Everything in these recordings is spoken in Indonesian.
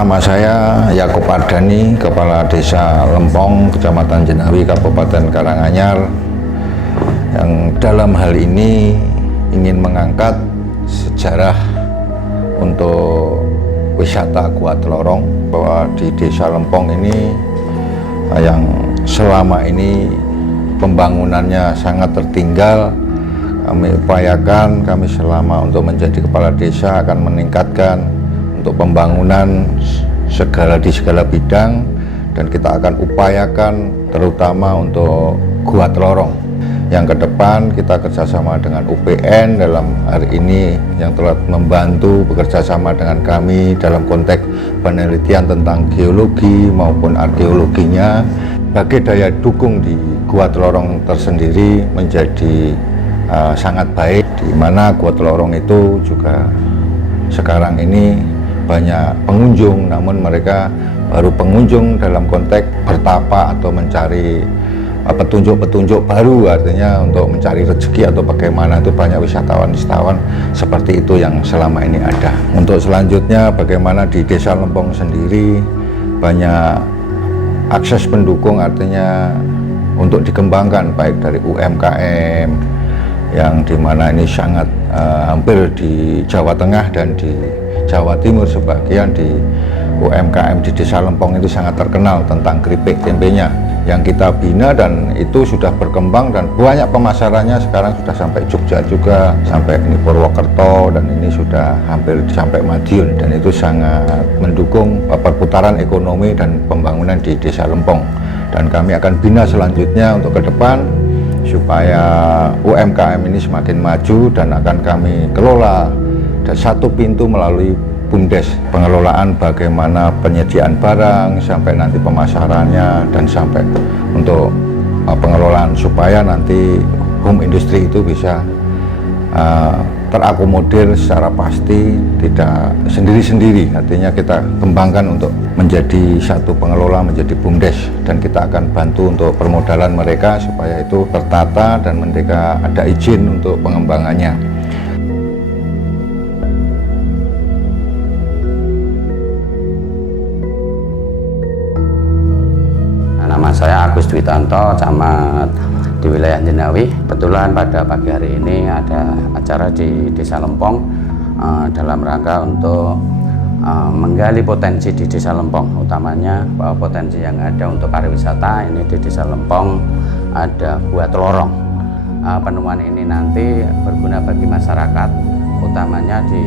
Nama saya Yakub Ardani, Kepala Desa Lempong, Kecamatan Jenawi, Kabupaten Karanganyar, yang dalam hal ini ingin mengangkat sejarah untuk wisata Gua Telorong, bahwa di Desa Lempong ini yang selama ini pembangunannya sangat tertinggal. Kami upayakan, kami selama untuk menjadi kepala desa akan meningkatkan untuk pembangunan di segala bidang, dan kita akan upayakan terutama untuk Gua Telorong. Yang ke depan kita kerjasama dengan UPN dalam hari ini yang telah membantu bekerjasama dengan kami dalam konteks penelitian tentang geologi maupun arkeologinya. Bagi daya dukung di Gua Telorong tersendiri menjadi sangat baik, di mana Gua Telorong itu juga sekarang ini banyak pengunjung, namun mereka baru pengunjung dalam konteks bertapa atau mencari petunjuk-petunjuk baru, artinya untuk mencari rezeki atau bagaimana. Itu banyak wisatawan-wisatawan seperti itu yang selama ini ada. Untuk selanjutnya bagaimana di Desa Lempong sendiri banyak akses pendukung, artinya untuk dikembangkan baik dari UMKM yang dimana ini sangat hampir di Jawa Tengah dan di Jawa Timur, sebagian di UMKM di Desa Lempong itu sangat terkenal tentang keripik tempenya yang kita bina, dan itu sudah berkembang dan banyak pemasarannya. Sekarang sudah sampai Jogja juga, sampai ini Purwokerto, dan ini sudah hampir sampai Madiun, dan itu sangat mendukung perputaran ekonomi dan pembangunan di Desa Lempong. Dan kami akan bina selanjutnya untuk ke depan supaya UMKM ini semakin maju, dan akan kami kelola dan satu pintu melalui BUMDes, pengelolaan bagaimana penyediaan barang sampai nanti pemasarannya, dan sampai untuk pengelolaan supaya nanti home industry itu bisa terakomodir secara pasti, tidak sendiri-sendiri. Artinya kita kembangkan untuk menjadi satu pengelola, menjadi BUMDes, dan kita akan bantu untuk permodalan mereka supaya itu tertata dan mereka ada izin untuk pengembangannya. Nama saya Agus Dwitanto, camat di wilayah Jenawi. Kebetulan pada pagi hari ini ada acara di Desa Lempong dalam rangka untuk menggali potensi di Desa Lempong, utamanya bahwa potensi yang ada untuk pariwisata ini di Desa Lempong ada Gua Telorong. Penemuan ini nanti berguna bagi masyarakat, utamanya di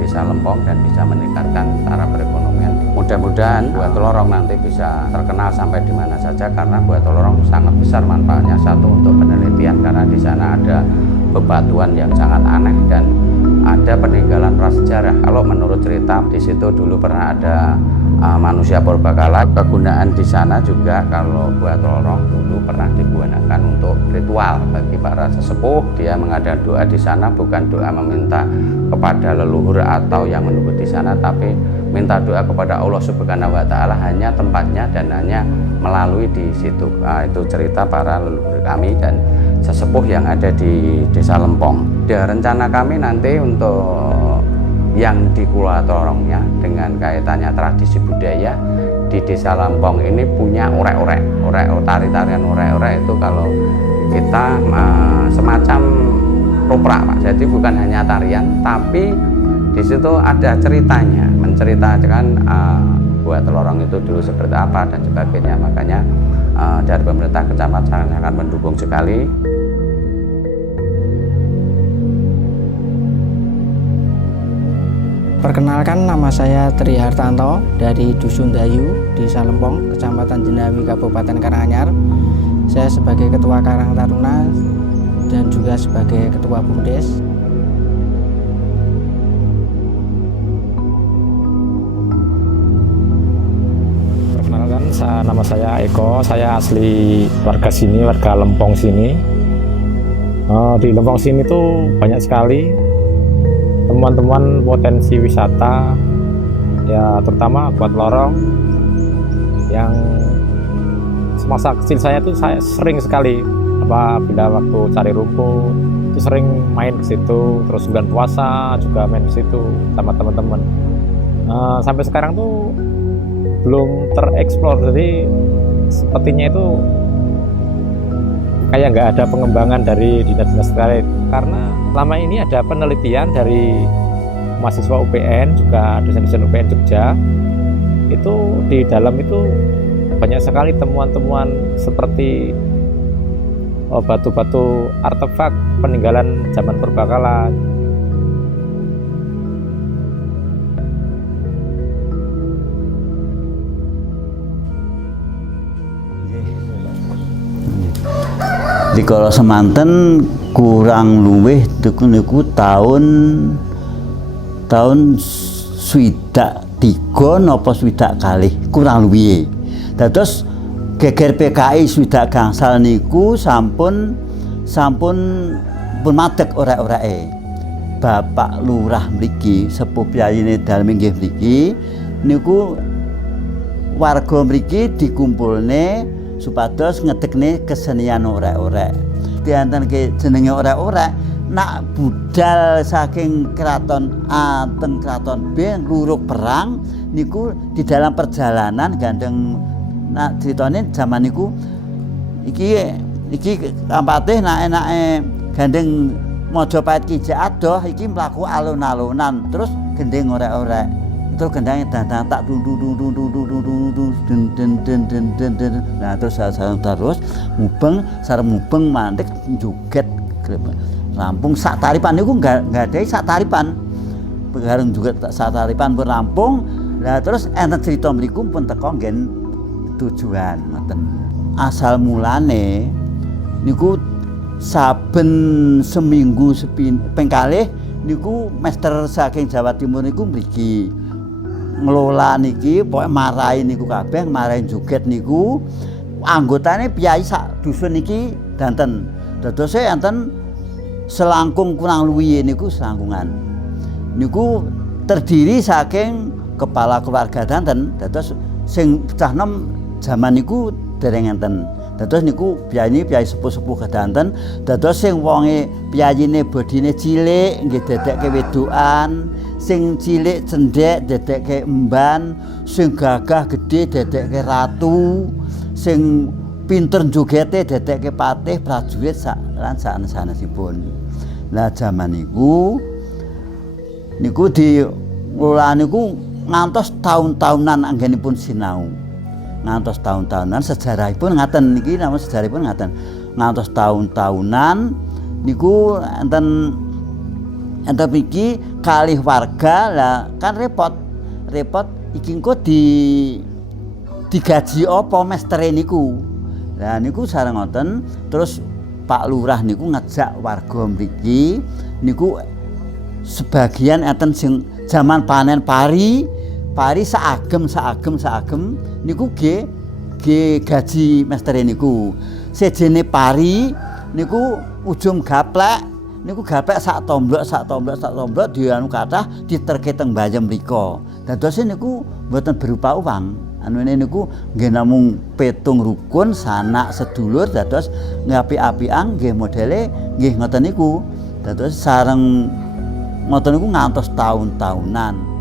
Desa Lempong, dan bisa meningkatkan taraf perekonomian. Mudah-mudahan Gua Telorong nanti bisa terkenal sampai di mana saja, karena Gua Telorong sangat besar manfaatnya. Satu, untuk penelitian, karena di sana ada bebatuan yang sangat aneh dan ada peninggalan prasejarah. Kalau menurut cerita, di situ dulu pernah ada manusia purbakala. Kegunaan di sana juga, kalau Gua Telorong dulu pernah digunakan untuk ritual bagi para sesepuh. Dia mengadakan doa di sana, bukan doa meminta kepada leluhur atau yang menunggu di sana, tapi minta doa kepada Allah Subhanahu wa Ta'ala, hanya tempatnya dan hanya melalui di situ. Itu cerita para leluhur kami dan sesepuh yang ada di Desa Lempong. Dan rencana kami nanti untuk yang di Gua Telorongnya, dengan kaitannya tradisi budaya di Desa Lempong ini punya orek-orek, tari-tarian orek-orek itu kalau kita semacam ruprak, Pak. Jadi bukan hanya tarian, tapi di situ ada ceritanya, menceritakan Gua Telorong itu dulu seperti apa dan sebagainya. Makanya dari pemerintah kecamatan sangat mendukung sekali. Perkenalkan, nama saya Tri Hartanto dari Dusun Dayu, Desa Lempong, Kecamatan Jenawi, Kabupaten Karanganyar. Saya sebagai Ketua Karang Taruna dan juga sebagai Ketua BUMDes. Perkenalkan, nama saya Eko, saya asli warga sini, warga Lempong sini. Di Lempong sini tuh banyak sekali temuan-temuan potensi wisata, ya terutama Gua Telorong, yang semasa kecil saya tuh saya sering sekali bila waktu cari rumput itu sering main ke situ, terus bulan puasa juga main ke situ sama teman-teman. Sampai sekarang tuh belum tereksplor. Jadi sepertinya itu kayak nggak ada pengembangan dari dinas-dinas terkait. Karena selama ini ada penelitian dari mahasiswa UPN, juga dosen-dosen UPN Jogja, itu di dalam itu banyak sekali temuan-temuan seperti batu-batu artefak peninggalan zaman purbakala. Di kala semanten kurang luwih niku tahun swidak 3 napa swidak kalih kurang luwih. Dados geger PKI swidak gangsal niku sampun pun madeg orek-oreke. Bapak Lurah mriki sepuh piyayine dalem inggih mriki niku warga mriki dikumpulne supados ngedekne kesenian orek-orek. Diantenke jenenge orek-orek nak budal saking keraton A teng keraton B luruk perang niku di dalam perjalanan gandeng nak critane zaman niku iki kampatih nak enake gandeng Majapahit ki jek adoh iki mlaku alun-alunan terus gendeng orek-orek. Terus gendangnya dandang tak nah terus sareng terus mubeng sareng mubeng mandek joget rampung sak taripan niku enggak ada sak taripan bareng juga sak taripan pun rampung. Lah terus enten crita mriku pun teko nggen tujuan ngoten. Asal mulane niku saben seminggu ping kalih niku mester saking Jawa Timur niku mriki ngelola niki, pokoknya marahin niku kabeh, marahin joget niku, anggotane piyai sak dusun niki danten. Dadose enten selangkung kurang luwih niku selangkungan. Niku terdiri saking kepala keluarga danten. Dados sing cah nom jaman niku dereng enten. Dados niku piyai sepuh-sepuh kedanten. Dados sing wonge piyayine bodine cilik nggih dedekke wedokan. Sing cilik cendhek dedekke emban, sing gagah gedhe dedekke ratu, sing pinter jogete dedekke patih prajurit lan sanesipun. Lah jaman niku diolah niku ngantos tahun-tahunan anggenipun sinau. Ngantos tahun-tahunan sejarahipun ngaten niki nama sejarahipun ngaten. Ngantos tahun-tahunan niku enten iki kalih warga lah kan repot iki engko digaji apa mestere niku. Lah niku sareng ngoten terus Pak Lurah niku ngejak warga mriki niku sebagian enten sing zaman panen pari saagem niku nggih gaji mestere niku. Sejene pari niku ujung gaplek niku gaplek sak tomblok dianu kathah diterke teng mbayem mrika. Dadose niku mboten berupa uang. Anune niku nggih namung petung rukun sanak sedulur dados ngapi-apian nggih modele nggih ngoten niku. Dados sareng ngoten niku ngantos tahun-tahunan.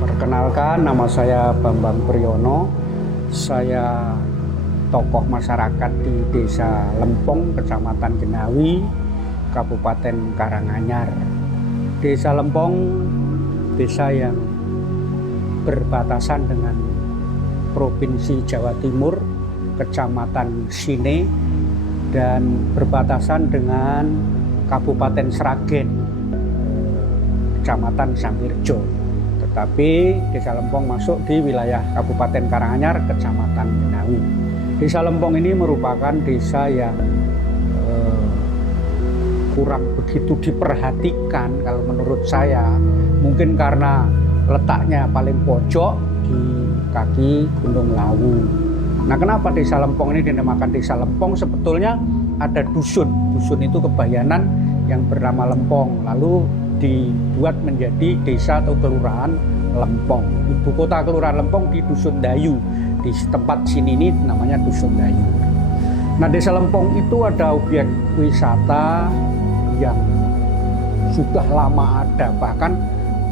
Perkenalkan, nama saya Bambang Priyono. Saya tokoh masyarakat di Desa Lempong, Kecamatan Jenawi, Kabupaten Karanganyar. Desa Lempong, desa yang berbatasan dengan Provinsi Jawa Timur, Kecamatan Sine, dan berbatasan dengan Kabupaten Sragen, Kecamatan Samirjo. Tetapi Desa Lempong masuk di wilayah Kabupaten Karanganyar, Kecamatan Jenawi. Desa Lempong ini merupakan desa yang kurang begitu diperhatikan kalau menurut saya. Mungkin karena letaknya paling pojok di kaki Gunung Lawu. Nah, kenapa Desa Lempong ini dinamakan Desa Lempong? Sebetulnya ada dusun. Dusun itu kebayanan yang bernama Lempong. Lalu dibuat menjadi desa atau kelurahan Lempong. Ibu kota kelurahan Lempong di Dusun Dayu. di tempat sini ini namanya Dusun Dayu. Nah, Desa Lempong itu ada objek wisata yang sudah lama ada, bahkan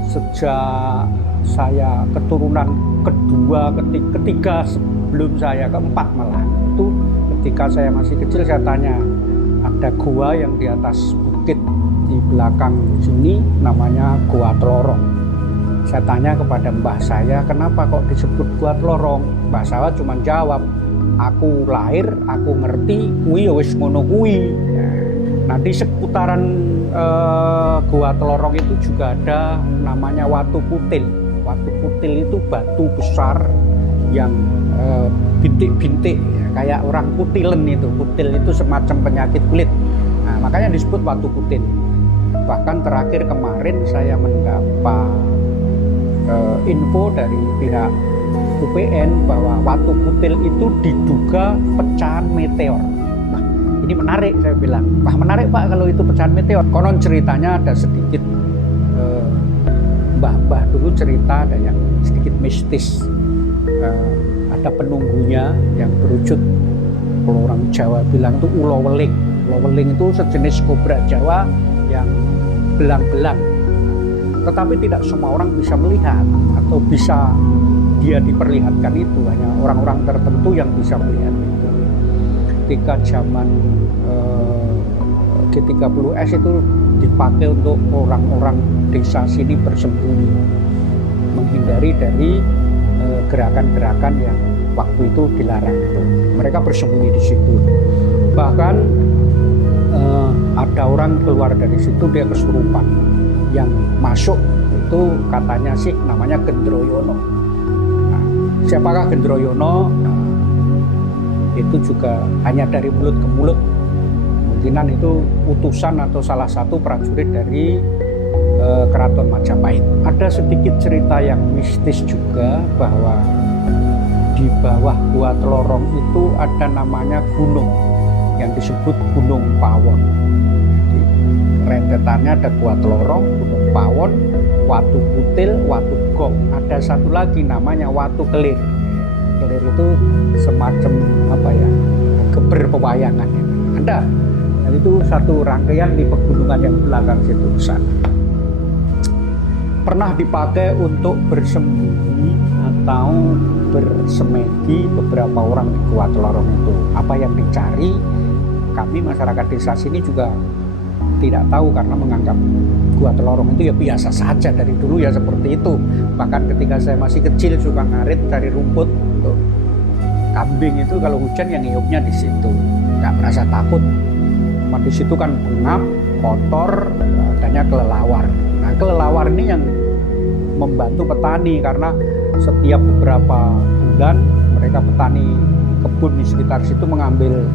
sejak saya keturunan kedua, ketiga sebelum saya, keempat malah. Itu ketika saya masih kecil saya tanya, ada gua yang di atas bukit di belakang sini namanya Gua Tlorong. Saya tanya kepada mbah saya, kenapa kok disebut Gua Tlorong? Mbah saya cuma jawab, aku lahir, aku ngerti, kuwi ya wis ngono kuwi. Nah, di seputaran Gua Tlorong itu juga ada namanya Watu Putil. Watu Putil itu batu besar yang bintik-bintik, kayak orang kutilen itu. Kutil itu semacam penyakit kulit. Nah, makanya disebut Watu Putil. Bahkan terakhir kemarin saya mendapat info dari pihak UPN bahwa Watu Putil itu diduga pecahan meteor. Nah, ini menarik, saya bilang. Wah, menarik Pak kalau itu pecahan meteor. Konon ceritanya ada sedikit mbah-mbah dulu cerita ada yang sedikit mistis. Ada penunggunya yang berwujud, kalau orang Jawa bilang itu ulo weling. Ulo weling itu sejenis kobra Jawa yang belang-belang. Tetapi tidak semua orang bisa melihat atau bisa dia diperlihatkan itu, hanya orang-orang tertentu yang bisa melihat itu. Ketika zaman G30S itu dipakai untuk orang-orang desa sini bersembunyi, menghindari dari gerakan-gerakan yang waktu itu dilarang itu. Mereka bersembunyi di situ. Bahkan ada orang keluar dari situ, dia kesurupan. Yang masuk itu katanya sih namanya Gendroyono. Nah, siapakah Gendroyono? Nah, itu juga hanya dari mulut ke mulut. Kemungkinan itu utusan atau salah satu prajurit dari Keraton Majapahit. Ada sedikit cerita yang mistis juga bahwa di bawah Gua Tlorong itu ada namanya gunung yang disebut Gunung Pawon. Jadi, rentetannya ada Gua Tlorong, Gunung Pawon, Watu Putil, Watu Gong. Ada satu lagi namanya Watu Kelir. Kelir itu semacam apa ya, geber pewayangan. Ada. Dan itu satu rangkaian di pegunungan yang belakang situ besar. Pernah dipakai untuk bersembunyi atau bersemedi beberapa orang di Gua Tlorong itu. Apa yang dicari, kami masyarakat desa sini juga tidak tahu karena menganggap Gua Tlorong itu ya biasa saja dari dulu ya seperti itu. Bahkan ketika saya masih kecil suka ngarit cari rumput untuk kambing itu, kalau hujan yang ngiyupnya di situ, nggak merasa takut. Cuma di situ kan pengap, kotor, adanya kelelawar. Nah, kelelawar ini yang membantu petani karena setiap beberapa bulan mereka petani kebun di sekitar situ mengambil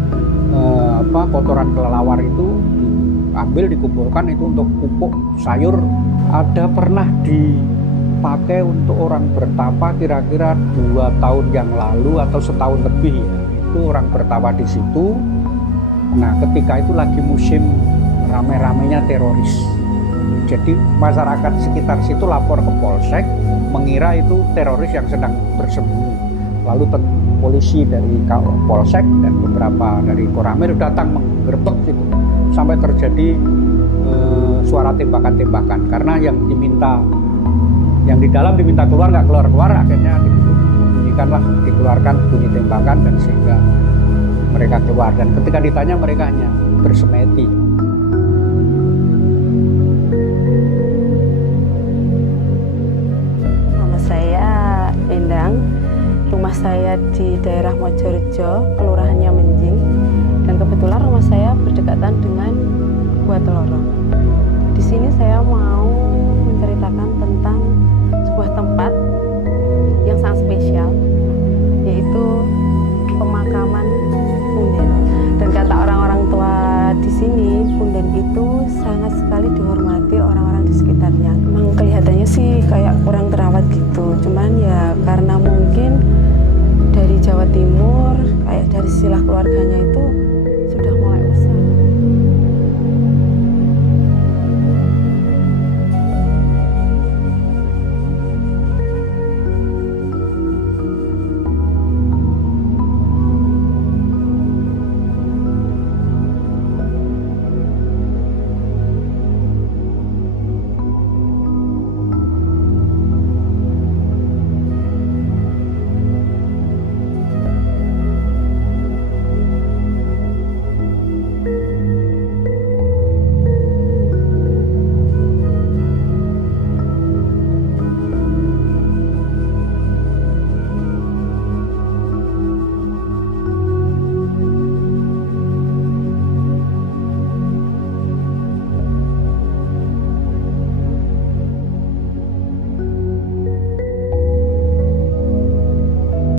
kotoran kelelawar itu, diambil, dikumpulkan itu untuk pupuk sayur. Ada pernah dipakai untuk orang bertapa kira-kira 2 tahun yang lalu atau setahun lebih ya. Itu orang bertapa di situ. Nah, ketika itu lagi musim rame-ramenya teroris. Jadi masyarakat sekitar situ lapor ke Polsek, mengira itu teroris yang sedang bersembunyi. Lalu polisi dari Polsek dan beberapa dari Koramil datang menggerebek situ. Sampai terjadi suara tembakan-tembakan. Karena yang di dalam diminta keluar, nggak keluar-keluar, akhirnya dikeluarkan bunyi tembakan dan sehingga mereka keluar. Dan ketika ditanya mereka hanya bersemedi. Rumah saya di daerah Mojorejo, kelurahannya Menjing, dan kebetulan rumah saya berdekatan dengan Gua Tlorong. Di sini saya mau menceritakan tentang sebuah tempat yang sangat spesial, yaitu pemakaman Punden. Dan kata orang-orang tua di sini, Punden itu sangat sekali dihormati